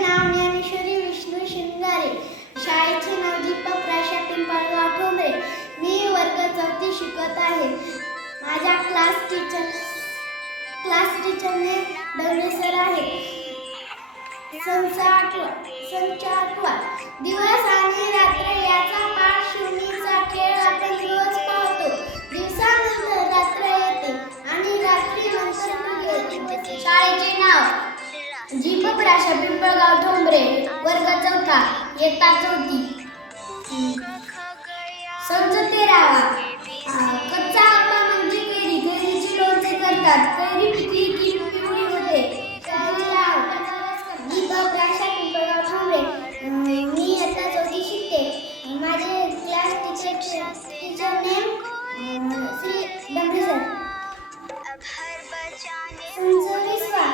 नाव ज्ञानेश्वरी विष्णू शिंगारे. शाळेचे नाव दीपक प्राशा पिंपळगाव ठोंबरे. मी वर्ग 4 शिकत आहे. माझ्या क्लास टीचरने दगडे सर आहेत. संच आठवा. दिवस आणि रात्र याचा पाठशिवणीचा खेळ आपण रोज पाहतो. दिवसानंतर रात्र येते आणि रात्री नंतर शाळेचे नाव दीपक प्राशा पिंपळगाव ठोंबरे. वर्ग 4 इयत्ता 4. संच 13वा. कच्चा आंबा म्हणजे कैरी. कैरीची लोणचे करतात. कैरी पिकली की पिवळी होते. शाळेचे नाव दीपक प्राशा पिंपळगाव ठोंबरे. मी इयत्ता 4 शिकते. माझे class teacher name Shri Dambare sir. संच 20वा.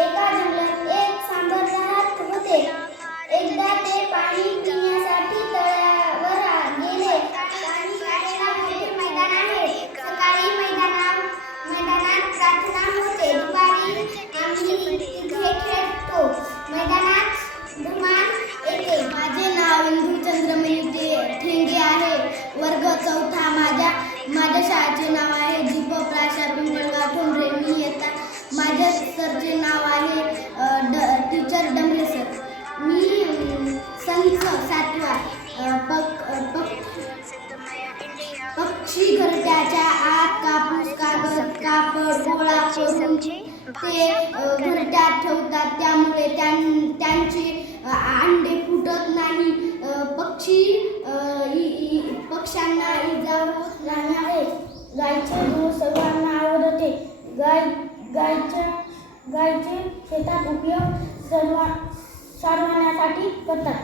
एका जंगलात एक सांबर राहत होते. एकदा ते पाणी पिण्यासाठी तळ्यावर गेले. पाणी प्यायला मोठे मैदान आहे. सकाळी मैदानात प्रार्थना होते. दुपारी आम्ही तिथे खेळतो. मैदानात धुमाळ येते. माझे नाव इंदू चंद्रमणी ठेंगे आहे. वर्ग 4. माझ्या शाळेचे नाव आहे दीपक प्राशा पिंपळगाव ठोंबरे. माझ्या सरचे नाव आहे टीचर डंबरे सर. मी संच 7वा. पक्षी घरट्याच्या आत कापूस कागद कापड गोळा करून ते घरट्यात ठेवतात. त्यामुळे त्यांचे अंडे फुटत नाही. पक्ष्यांना इजा होत नाही. गायीचे दूध सर्वांना आवडते. गायीचे शेतात उपयोग सारवण्यासाठी करतात.